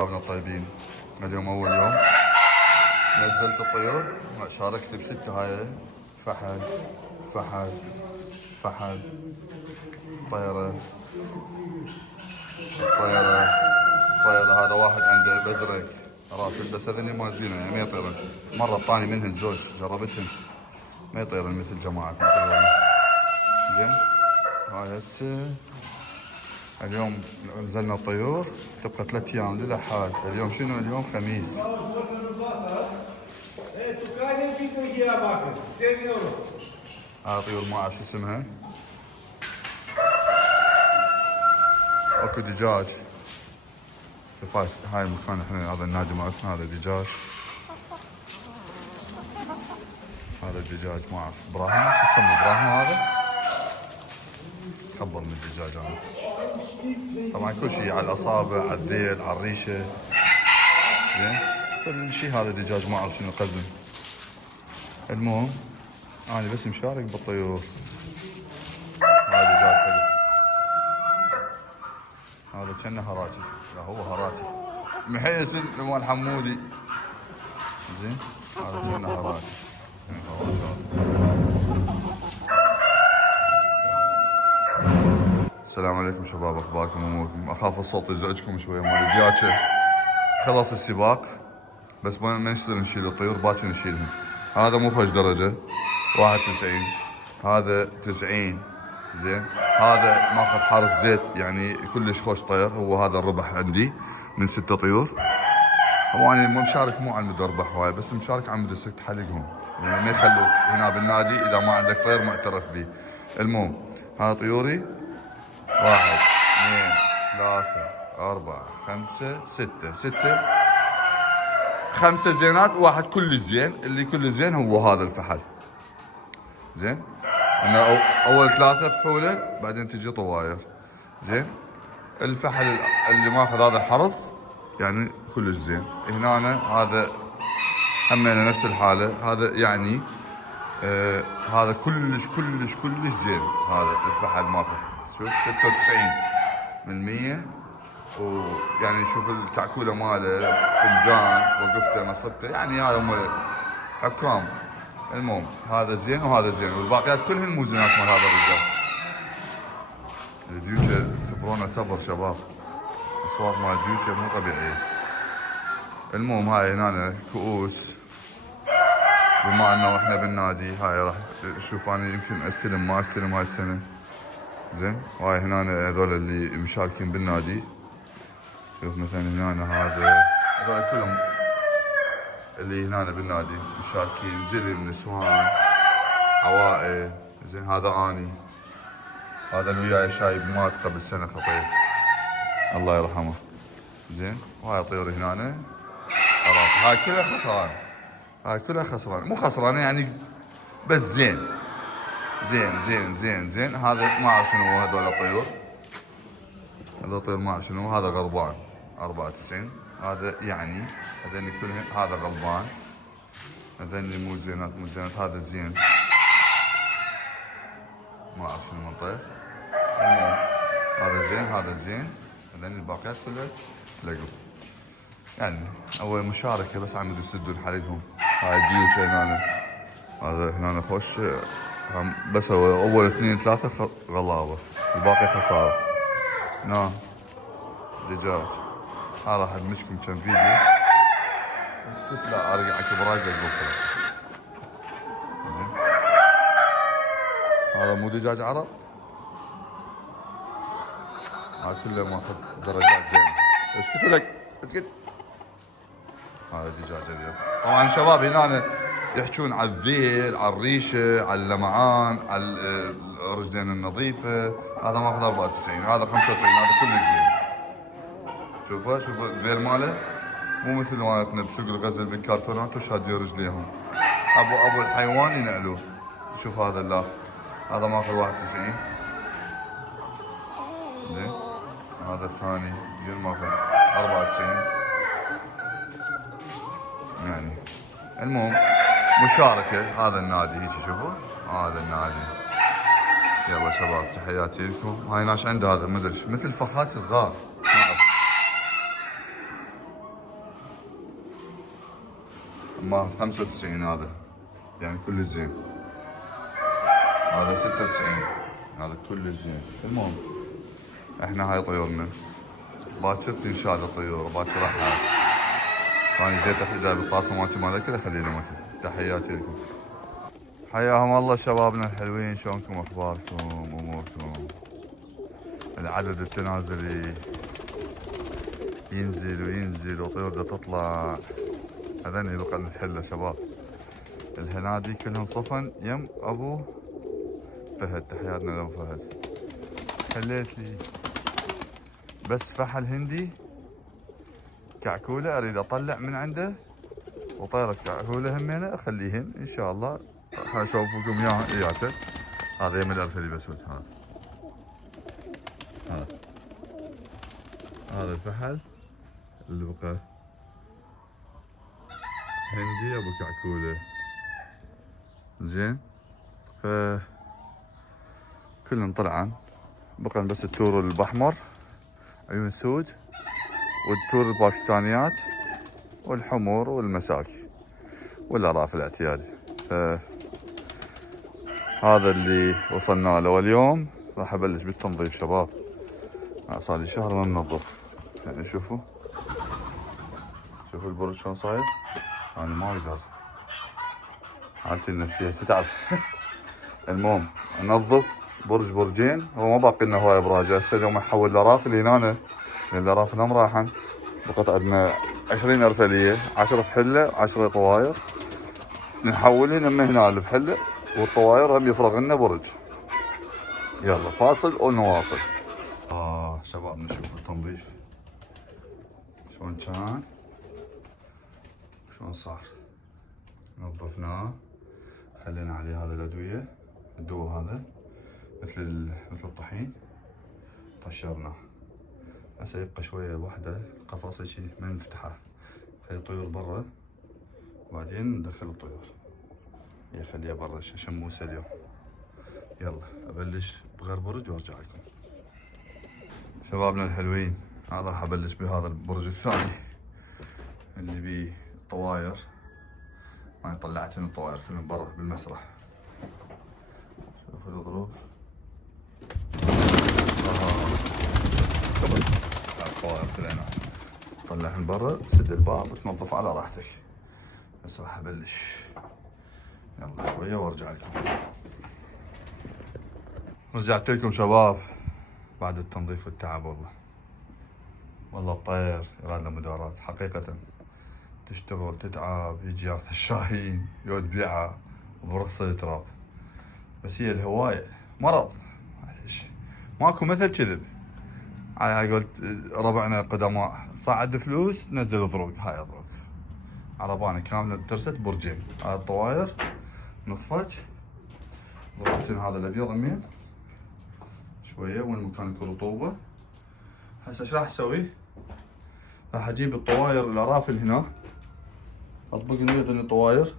شبابنا الطيبين، اليوم أول يوم نزلت الطيور، شاركت بستة. هاي فحل فحل فحل طيرة الطيرة طيرة. هذا واحد عنده بزرق راسل، بس هذني ما زينة يعني ما يطيرن. مرة طاني منهن زوج جربتهن ما يطيرن مثل جماعتنا طيورين. زين هاي هسه اليوم نزلنا الطيور، تبقى 3 ايام للحال. اليوم شنو؟ اليوم خميس. هاي طيور ما اعرف شو اسمها. اكو دجاج. شوف هاي المكان احنا، هذا النادي مالتنا، هذا دجاج. هذا الدجاج ما اعرف ابراهيم شو اسمه، ابراهيم هذا خبر من الدجاج انا. طبعا كل شيء على الاصابع، على الذيل، على الريشه. زين كل شيء. هذا دجاج ما اعرف شنو قزم. المهم انا بس مشارك بالطيور. هذا دجاج حلو. هذا كأنه هراتي، لا هو هراتي محيسن مال حمودي. زين هذا كأنه هراتي. السلام عليكم شباب، اخباركم اموركم؟ اخاف الصوت يزعجكم شويه. مال الدياكه خلص السباق، بس ما نقدر نشيل الطيور، باكر نشيلهم. هذا مو خوش درجه 91، هذا 90. زين هذا ماخذ حرف زيت يعني كلش خوش طير. هو هذا الربح عندي من 6 طيور. هو انا مو مشارك مو على مود اربح هواي، بس مشارك على مود تحلقهم يعني ما يخلوا هنا بالنادي اذا ما عندك طير معترف به. المهم هذا طيوري 1 2 3 4 5 6 5 زينات، وواحد كل زين. اللي كل زين هو هذا الفحل. زين انا اول 3 فحوله، بعدين تجي طواير. زين الفحل اللي ماخذ هذا الحرف يعني كلش زين. هنا هذا همينه نفس الحاله. هذا يعني هذا كلش كلش كلش زين. هذا الفحل ماخذ شوف 96%. ويعني شوف الكعكوله ماله فنجان وقفته نصبته، يعني هذا هم حكام. المهم هذا زين وهذا زين، والباقيات كلهن مو زينات مال هذا الرجال. الديوكه ثبرونا ثبر شباب، اصوات مال الديوكه مو طبيعيه. المهم هاي هنا كؤوس، بما انه احنا بالنادي. هاي راح شوف انا يمكن استلم ما استلم هاي السنه. زين وهاي هنا هذول اللي مشاركين بالنادي. شوف مثلا هنا هذول كلهم اللي هنا بالنادي مشاركين، زلم نسوان عوائل. زين هذا اني، هذا اللي وياي شايب مات قبل سنه خطير الله يرحمه. زين وهاي طيور هنا عرفت. هاي كلها خسران، هاي كلها خسران، مو خسران يعني بس زين زين زين زين زين. هذا ما اعرف شنو هو، هذول الطيور. هذا طير ما اعرف شنو. هذا غربان 94. هذا يعني هذول كلهم. هذا غلبان، هذول مو زينات مو زينات. هذا زين ما اعرف شنو من طير. المهم هذا زين هذا زين. هذول الباقيات كلها لقف. يعني اول مشاركه بس عم يسدون حلقهم. هاي الديوكه هنا، هذا هنا خوش. بس هو اول 2 3 غلابه، الباقي خساره. نعم دجاج. ها راح ادمجكم كم فيديو. اسكت لا ارجعك برايك بكره. هذا مو دجاج عرب، هذا كله ماخذ درجات زينه. اسكت لك اسكت. هذا دجاج اليوم. طبعا شباب هنا يحجون على الذيل، على الريشه، على اللمعان، على الرجلين النظيفه. هذا ماخذ 94، هذا 95، هذا كله زين. شوفوا الذيل ماله مو مثل مالتنا بسوق الغزل بالكرتونات وشادين رجليهم. ابو الحيوان ينقلوه. شوف هذا اللاف، هذا ماخذ 91. زين هذا الثاني زين ماخذ 94. يعني المهم مشاركة. هذا النادي هيك شوفوا، هذا النادي. يلا شباب تحياتي لكم. هاي ناس عنده هذا ما ادري مثل فخات صغار ما اعرف. ما 95 هذا، يعني كله زين. هذا 96، هذا كله زين. المهم احنا هاي طيورنا، باكر تنشال الطيور، باكر راح انا جيت اخذ الطاسه مالتي مال الاكل اخلي لهم اكل. تحياتي لكم، حياهم الله شبابنا الحلوين، شلونكم اخباركم اموركم؟ العدد التنازلي ينزل وينزل وطيور تطلع، هذني بقى نحله شباب. الهنادي كلهم صفن يم ابو فهد، تحياتنا لابو فهد. خليت لي بس فحل هندي كعكوله اريد اطلع من عنده، وطيرة كعكوله همينه اخليهن ان شاء الله. حاشوفكم اياها اياته. هذا يم الارفلي بسوس. هذا الفحل اللي بقى هندي ابو كعكوله زين. ف كلهم طلعن، بقى بس التور الاحمر عيون سود، والتور الباكستانيات والحمور والمساكي والاراف الاعتيادي. هذا اللي وصلنا له، واليوم راح ابلش بالتنظيف شباب. صار لي شهر ما منظف، يعني شوفوا البرج شلون صاير. انا ما اقدر، حالتي النفسيه تتعب. المهم ننظف برجين، هو ما باقي لنا هواي ابراج. هسه اليوم نحول الارافل هنا، لان الارافل هم راحن. بقت عندنا 20 ارفليه، 10 فحله 10 طواير، نحولهن من هنا الفحله، والطواير هم يفرغ لنا برج. يلا فاصل ونواصل. شباب نشوف التنظيف شلون كان، شلون صار. نظفناه، خلينا عليه هذا الادويه، الدواء هذا مثل الطحين، طشرناه. هسه يبقى شويه واحده قفص شي ما نفتحه، خلي الطيور برا، وبعدين ندخل الطيور. خليها برا شموسه اليوم. يلا ابلش بغير برج وارجع لكم. شبابنا الحلوين، هذا راح ابلش بهذا البرج الثاني اللي بيه طواير. انا طلعت من الطواير كلهم برا بالمسرح. شوفوا الظروف. الطواير كلنا طلعهم برا، تسد الباب وتنظف على راحتك. بس راح ابلش، يلا شويه وارجع لكم. رجعت لكم شباب بعد التنظيف والتعب. والله الطير يراد له مدارات حقيقة. تشتغل تتعب، يجي ياخذ الشاهين يود بلعه وبرخصه تراب، بس هي الهواية مرض. معليش ماكو مثل كذب. هاي قلت ربعنا قدماء، صعد فلوس نزل ضروق. هاي ضروق عربانة كاملة ترست برجين. هاي الطواير نطفت، ضربتين هذا الابيض امين شوية وين مكان يكون رطوبة. هسه ايش راح اسوي؟ راح اجيب الطواير الارافل هنا، اطبق نيذن الطواير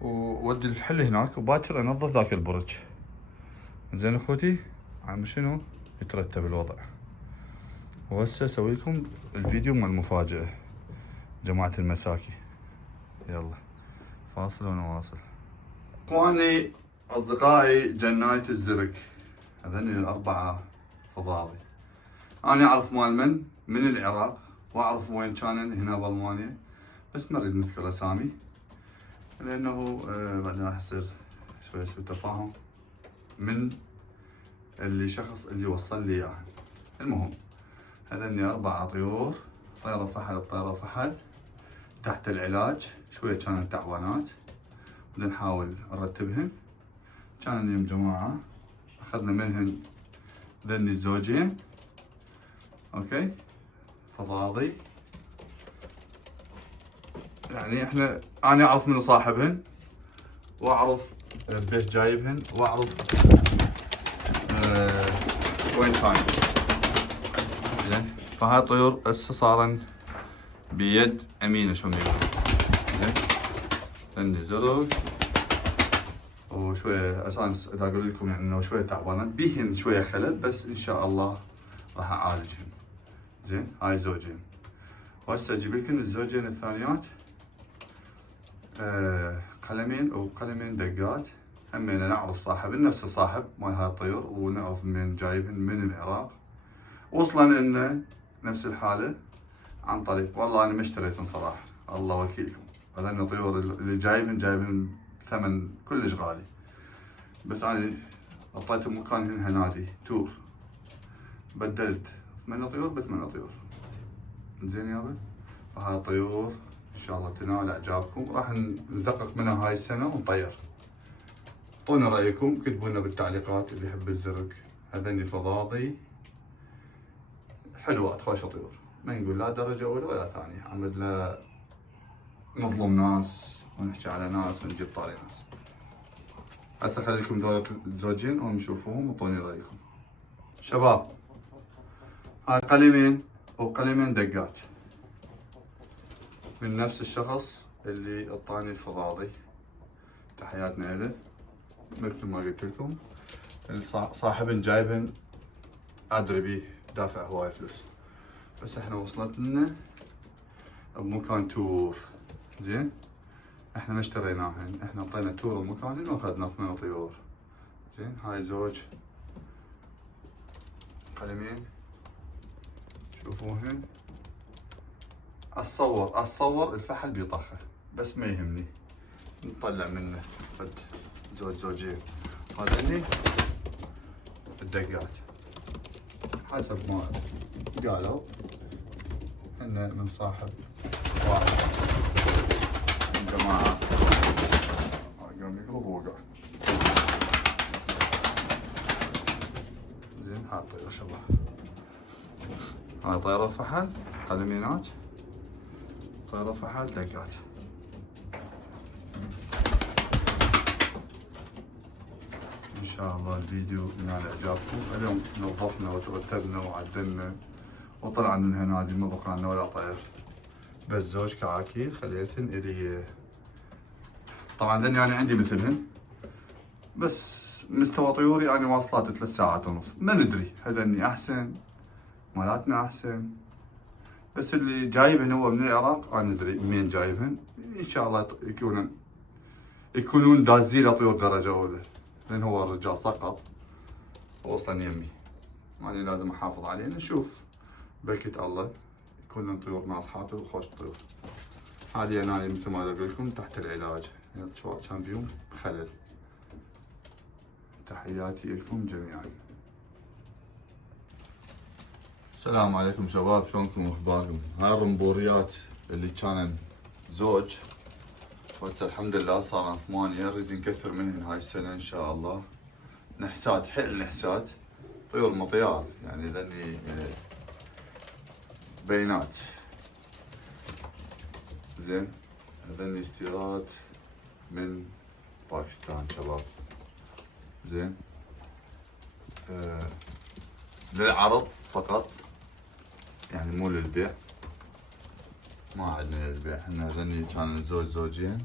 وودي الفحل هناك، وباكر انظف ذاك البرج. زين اخوتي، عم شنو يترتب الوضع. وهسه اسوي لكم الفيديو مال المفاجأة جماعة المساكي. يلا فاصل ونواصل. اخواني اصدقائي جناية الزرق، هذني الاربعة فضاضي. انا اعرف مال من العراق، واعرف وين كان هنا بالمانيا، بس ما اريد نذكر اسامي لانه بعدين راح يصير شويه سوء تفاهم من شخص اللي وصل لي اياها. المهم هذني 4 طيور، طيره فحل بطيره فحل تحت العلاج. شويه كانت تعبانات، بدنا نحاول نرتبهن. كان اليوم جماعه اخذنا منهن ذني الزوجين، اوكي فضاضي. يعني انا اعرف منو صاحبهن، واعرف بيش جايبهن، واعرف وين كان. زين فهاي الطيور هسه صارن بيد امينه شلون يقولون. زين عندي زرق وشويه اساس اذا اقول لكم يعني انه شويه تعبانه بيهن شويه خلل، بس ان شاء الله راح اعالجهن. زين هاي زوجين، وهسه اجيب لكم الزوجين الثانيات قلمين وقلمين دقات. همينا نعرف صاحب نفس الصاحب مال هاي الطيور، ونعرف من جايبهن من العراق. وصلا لنا نفس الحالة عن طريق، والله أنا ما اشتريتهم صراحة، الله وكيلكم. هذين الطيور اللي جايبهن ثمن كلش غالي، بس أنا أعطيتهم مكانهن هنادي تور، بدلت 8 طيور ب8 طيور. زين يابا، هاي الطيور إن شاء الله تنال إعجابكم، راح نزقق منها هاي السنة ونطير. اعطونا رأيكم، كتبوا لنا بالتعليقات اللي يحب الزرق. هذني فضاضي حلوات خوش طيور، ما نقول لا درجة أولى ولا ثانية، عمد لا نظلم ناس ونحكي على ناس ونجيب طاري ناس. هسه خليكم ذول زوجين ونشوفوهم وطوني رأيكم. شباب، هاي قلمين وقلمين دقات من نفس الشخص اللي اعطاني الفضاضي. تحياتنا له. مثل ما قلت لكم صاحبن جايبهن ادري بيه، دافع هواي فلوس، بس احنا وصلت لنا بمكان تور. زين، احنا ما اشتريناهن، احنا اعطينا تور المكان واخذنا 8 طيور. زين، هاي زوج قلمين شوفوهن. اتصور الفحل بيطخه، بس ما يهمني، نطلع منه فد زوجين. هذني الدقات حسب ما قالوا انه من صاحب واحد من جماعة. قام يقلب ووقع. زين، هاي طيرة شباب، هاي طيرة فحل قلمينات، طيرة فحل دقات. ان شاء الله الفيديو ينال اعجابكم. اليوم نظفنا وترتبنا وعدلنا وطلع من هنادي، ما بقى لنا ولا طير، بس زوج كعاكيل خليتهن الي. طبعا ذني انا عندي مثلهن، بس مستوى طيوري انا واصلات 3 ساعات ونص، ما ندري هذني احسن مالاتنا احسن، بس اللي جايبهن هو من العراق انا ندري منين جايبهن. ان شاء الله يكونون دازين طيور درجة اولى، لان هو الرجال سقط وصلن يمي، وأنا لازم احافظ عليه. نشوف بركة الله يكون لنا طيور ناصحات وخوش طيور. حاليا انا مثل ما اقول لكم تحت العلاج، كان بيوم خلل. تحياتي لكم جميعا. السلام عليكم شباب، شلونكم واخباركم؟ هاي الرمبوريات اللي كان زوج، وهسه الحمد لله صار 8، نريد نكثر منهن هاي السنة ان شاء الله. نحسات حيل نحسات، طيور مطيار يعني، ذني بينات. زين، هذني استيراد من باكستان شباب. زين، للعرض فقط يعني، مو للبيع، ما عندنا للبيع. احنا هذني كان زوجين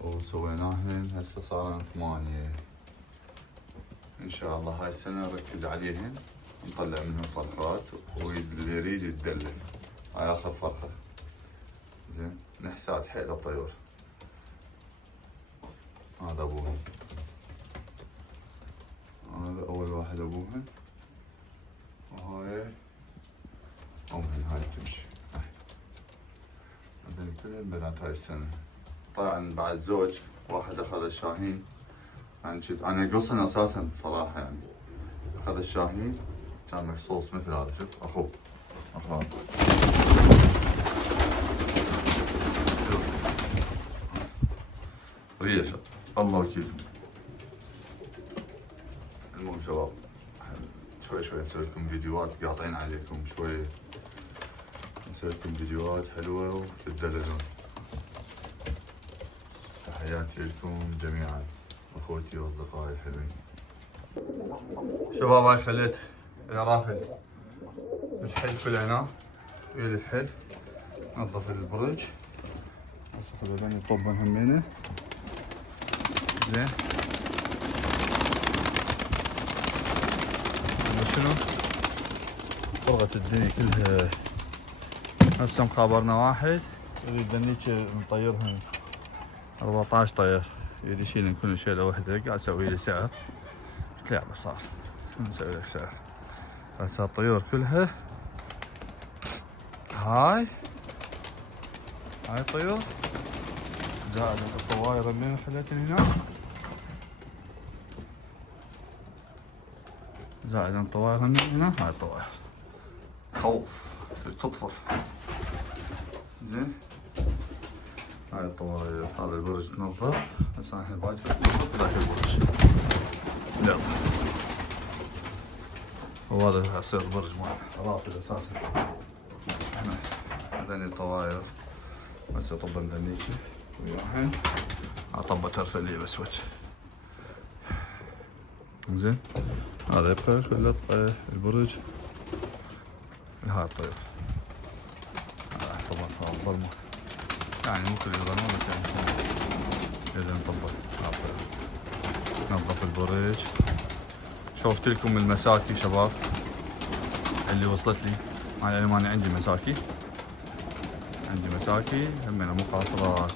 وسويناهن، هسه صارن 8. ان شاء الله هاي السنة نركز عليهن، نطلع منهم فرخات، واللي يريد يتدلل. هاي اخر فرخة. زين، نحسات حيل الطيور. هذا ابوهن، هذا اول واحد ابوهن، وهاي امهن. هاي تمشي، هذول كلهم بنات هاي السنة. طبعا بعد زوج واحد اخذ الشاهين، يعني انا قصن اساسا صراحة، يعني اخذ الشاهين كان مخصوص مثل هذا. شوف اخوه ريش، الله وكيلكم. المهم شباب، شوي نسوي لكم فيديوهات قاطعين عليكم، شوي نسوي لكم فيديوهات حلوة وتدللون. تحياتي لكم جميعا، اخوتي واصدقائي الحلوين. شباب، هاي خليت العرافة تحل كل هنا، ويلي تحل نظف البرج، نصح هذول يطبن همينه. زين، شنو فرغت الدنيا كلها. هسه مخابرنا واحد يريد ذنيك نطيرهم 14 طير يريد يشيل كل شيء لوحده. قاعد اسوي لي سعر. قلت له يلا صار نسوي لك سعر. هسه الطيور كلها هاي الطيور زائد الطواير اللي خليتني هنا، زائد الطواير هنا. هاي الطواير خوف تطفر. زين هاي الطواير. هذا البرج تنظف. هسه الحين باكر ننظف ذاك البرج. يلا وهذا يصير البرج مال رافد اساسا. هنا هذني الطواير بس يطب ذنيكي وياهن. اطبة ترفلي بس وجه. زين هذا يبقى كله البرج. هاي الطيور هذا طبعا صار ظلمة يعني مو كل الظلمة بس يعني اذا نطبق. نظف البرج. شوفت لكم المساكي شباب اللي وصلت لي. انا عندي مساكي، همنا مو قاصرات.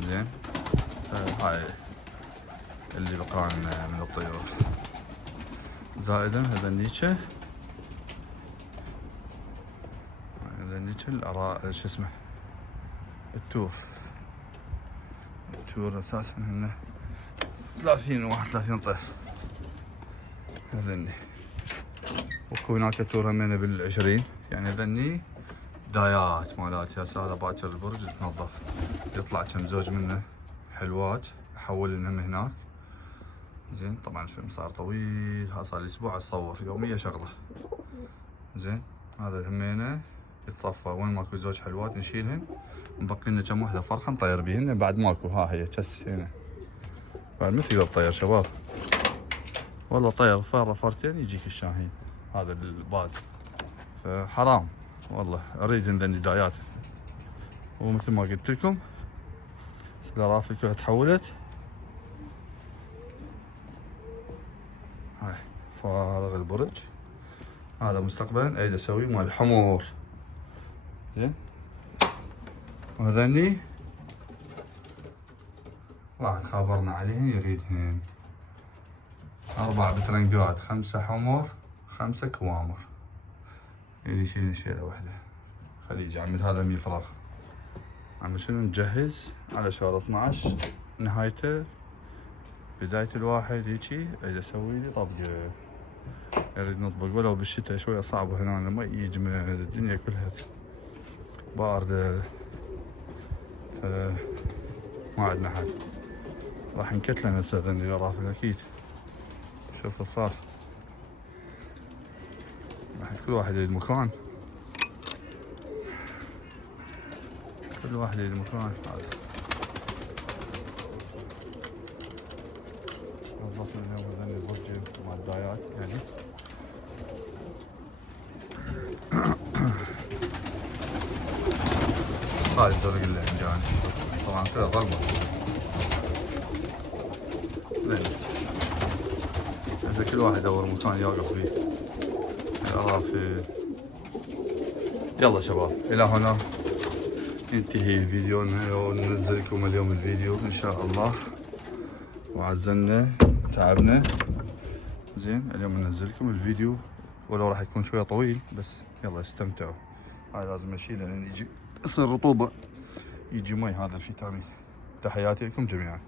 زين هاي اللي بقى من الطيور. زائدا هذا شو اسمه التور اساسا هنا 30 و 31 طير. هذني وكو هناك تور همينه بال20 يعني. هذني دايات مالاتي. هسه هذا باكر البرج تنظف يطلع كم زوج منه حلوات احول لهم هناك. زين طبعا الفيلم صار طويل. ها صار لي اسبوع اصور يوميا شغله. زين هذا همينه يتصفى. وين ماكو زوج حلوات نشيلهن. مبقي لنا كم وحده فرخه نطير بيهن بعد ماكو. ها هي كس هنا بعد ما تقدر تطير شباب. والله طير فاره فرتين يجيك الشاهين. هذا الباز فحرام والله. اريد ذني دايات. ومثل ما قلت لكم الرافد كلها تحولت. هاي فارغ البرج. هذا مستقبلا اريد اسوي مال الحمور. زين وهذني واحد خابرنا عليهن يريدهن 4 بترنقات 5 حمر 5 كوامر. يريد يشيلن شيله واحده. خليج عمد هذا 100 فراغ. عم شنو نجهز على شهر 12 نهايته بداية الواحد هيجي اريد اسوي لي طبقة. اريد نطبق ولو بالشتاء شوية صعبة هنا المي يجمد الدنيا كلها باردة. ما عندنا حد راح نكتله نفسه ذني الرافد اكيد. شوف صار الحين كل واحد يريد مكان. كل واحد يريد مكان. هذا نظفنا اليوم ذني البرج مع الدايات يعني. هاي الزرق اللي عندي طبعا فيها ظلمة. زين كل واحد يدور مكان يوقف فيه الرافد. يلا شباب الى هنا ينتهي فيديونا وننزل لكم اليوم الفيديو ان شاء الله. وعزلنا تعبنا. زين اليوم ننزل لكم الفيديو ولو راح يكون شويه طويل بس يلا استمتعوا. هاي لازم اشيله لان يجي يصير رطوبه يجي مي. هذا الفيتامين. تحياتي لكم جميعا.